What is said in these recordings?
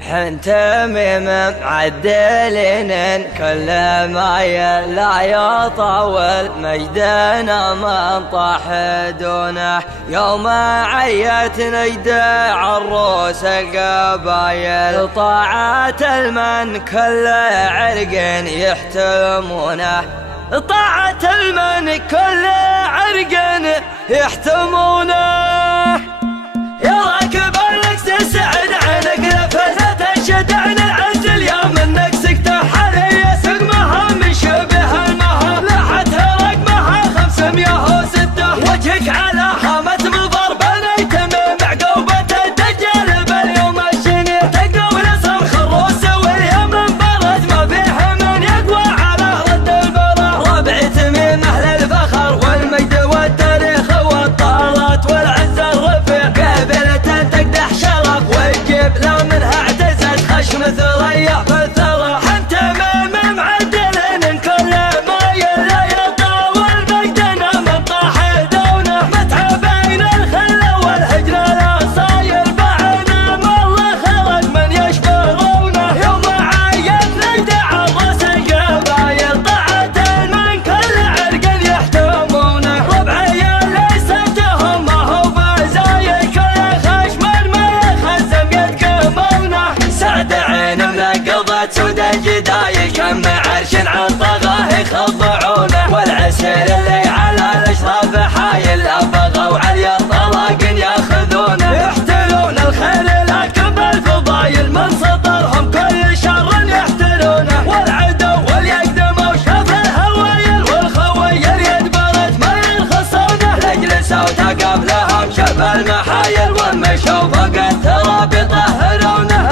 حنتمي معدلين كل ما لا يطول مجدنا من طاح دونه. يوم عيت نجد عروس القبايل طاعة المن كل عرق يحترمونه. طاعة المن كل عرق يحترمونه. يا راكب انك تسعد عينك لفتت الشدعن العجل يا منك سكت حالي يسق مهام شبه المهام لاحتها رقمها 506. وجهك على خامة مضر بنيت من معقوبة الدجال باليوم الشنيع تقوى ونصر خروس واليمن برد ما فيه من يقوى على رد البراء. ربعي تميم اهل الفخر والمجد والتاريخ والطارات والعز الرفيع قابلة تقدح شرف ويجيب لا منها اعتزت خشم ثريا بالثرى. حنتمي معدلين كل ما يلا يطاول مجدنا من طاح دونه. متعبين الخل والهجر لا صاير بعنا ما الله خلق من يشبرونه. يوم عايد نجد عروس القبايل طاعة من كل عرق يحترمونه. ربعي اللي سجهم ما هو بزايد كل خشم ما يخزم يتقمونه. سعد عين منقضت سود الجداي كم عرش عن طغاه يخضعونه. والعسير اللي على الاشراف حايل بغوا علي الطلاق ياخذونه. يحتلون الخير لكن بالفضايل من سطرهم كل شر يحتلونه. والعدو واليقدم وشاف الهوايل والخويل يدبرت ما يرخصونه. لجلسوا تقابلهم شاف المحايل والمشوا فوق التراب يطهرونه.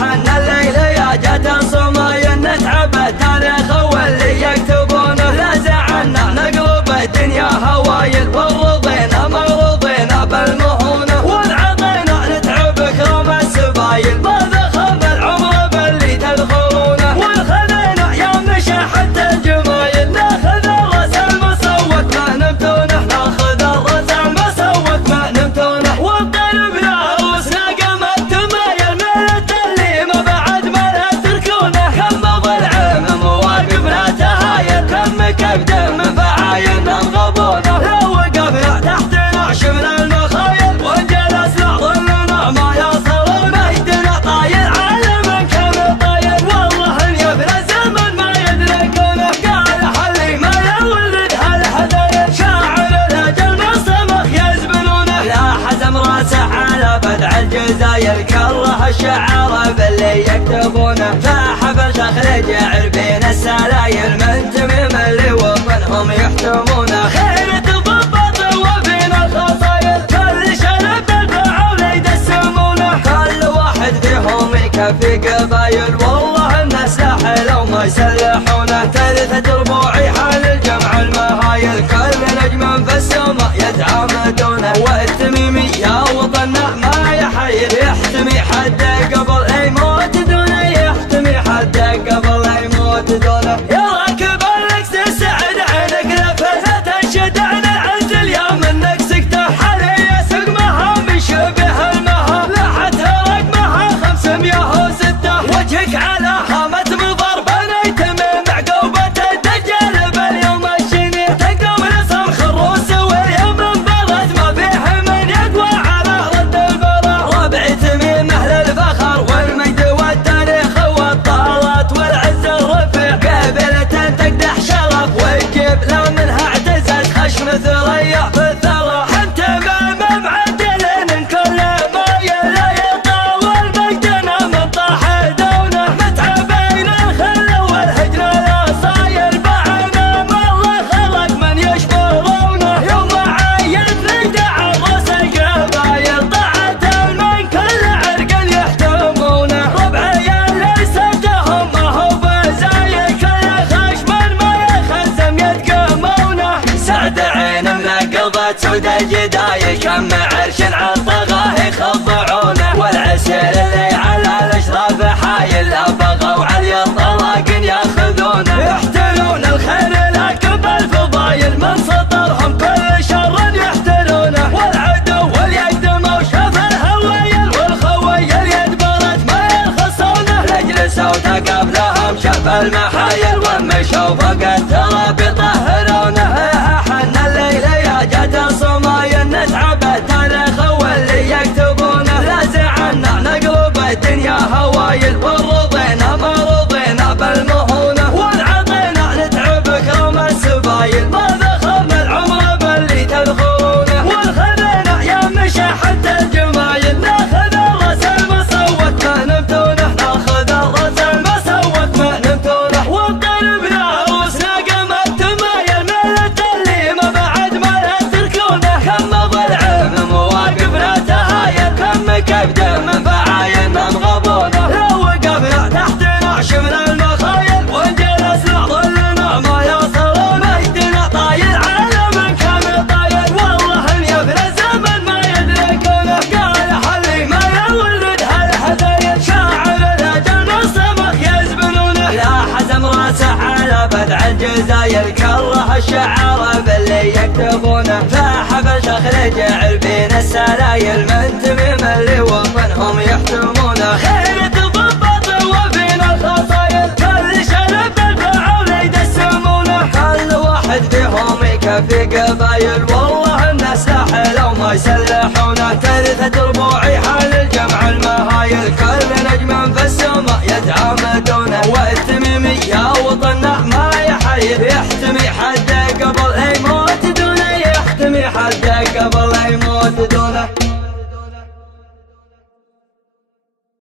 حن الليل يا جت الصمايل نتعب التاريخ واللي يكتبونه. لا زعلنا نقلب الدنيا هوايل والرضينا مغروضينا بالمهونه. وانعطينا نتعب كرام السبايل بضخم العمر باللي تدخلونه. والخذينا يا مشى حتى الجمايل ناخذ الراس المصوت ما نمتونه. ناخذ الراس المصوت ما نمتونه. والطير بلا روسنا قامت تمايل من التليم بعد ما لا تركونه. كم ضلع من مواقفنا تهايل كم كبد من فعايل نغبونه. لو وقفنا تحت نعش من المخايل وجلسنا ظلنا ما يصلون. مجدنا طايل عالم كم طايل والله ان يفنى الزمن ما يدركونه. قال حلي ما يولد هالحذايل شاعر الاجل ما صمخ يزبنونه. لا حزم راسه على بدع الجزاير كره الشعر باللي يكتبونه. فحفل شخر جعر بين السلايل من تميم اللي وطنهم يحتمونه. خير تضبط وفينا الخصايل كل شرب بالفعول يدسمونه. كل واحد فيهم يكفي قبايل والله الناس لو ما يسلحونه. ثالثة ربوعي حال الجمع المهايل كل نجم في السماء يتعامدونه. والتميمي يا وطننا ما يحيل يحتمي حد قبل اي موت دونه. يحتمي حد قبل اي موت دونه. يا راكب انك تسعد عينك لفتت الشدعن العجل يا منك سكت حالي يسق مهام شبه المهام لاحتها رقمها 506. وجهك على خامة مضر بنيت من معقوبة الدجال باليوم الشنيع تقوى ونصر خروس واليمن برد ما فيه من يقوى على رد البراء. ربعي تميم اهل الفخر والمجد والتاريخ والطارات والعز الرفيع قابلة تقدح شرف ويجيب لا منها اعتزت خشم ثريا بالثرى. حنتمي معدلين كل ما يلا يطاول مجدنا من طاح دونه. متعبين الخل والهجر لا صاير بعنا ما الله خلق من يشبرونه. يوم عايد نجد عروس القبايل طاعة من كل عرق يحترمونه. ربعي اللي سجهم ما هو بزايد كل خشم ما يخزم يتقمونه. سعد عين منقضت سود الجداي كم عرش عن طغاه يخضعونه. والعسير اللي على الاشراف حايل بغوا علي الطلاق ياخذونه. يحتلون الخير لكن بالفضايل من سطرهم كل شر يحتلونه. والعدو واليقدم وشاف الهوايل والخويل يدبرت ما يرخص بالمحايل ومشوا فوق التراب يطهرونه. حنا الليل يا جات الصمايل نتعب التاريخ واللي يكتبونه. لا زعلنا نقلب الدنيا هوايل ورضينا ما رضينا بالمهونة. والعطينا نتعب كرم السبايل ما ذخم العمر باللي تذخرونه. والخذينا يا مشى حتى الجمايل ناخذ الراس المصوت ما نبتونه. ناخذ الراس المصوت ما نبتونه. وطلبنا عروسنا قمت تمايل ملت اللي ما بعد ما لا تركونه. كم ضلع من مواقفنا تهايل كم كبد من فعايل مغبونه. لو وقفنا تحت نعش من المخايل وانجلسنا ظلنا ما يصلون. مجدنا طايل على من كان طايل والله ان يفنى الزمن ما يدركونه. قال حلي ما يولد هالحزايل شاعر الاجل الصمخ يزبنونه. لا حزم راسه على بدع الجزايل كره الشعار باللي يكتبونه. فحفل شخل جعل بين السلايل من تميم اللي وطنهم يحتمونه. خيرة ضبط وفينا الخصايل كل شرب بالفعول يدسمونه. كل واحد فيهم يكفي قبايل والله الناس لا حيلة وما يسلحونه. ثالثة ربوعي حال الجمع المهايل كل نجم في السماء يتعامدونه. والتميمي يا وطننا ما يحيد يحتمي حد قبل يموت دونه. يحتمي حد قبل يموت دونه.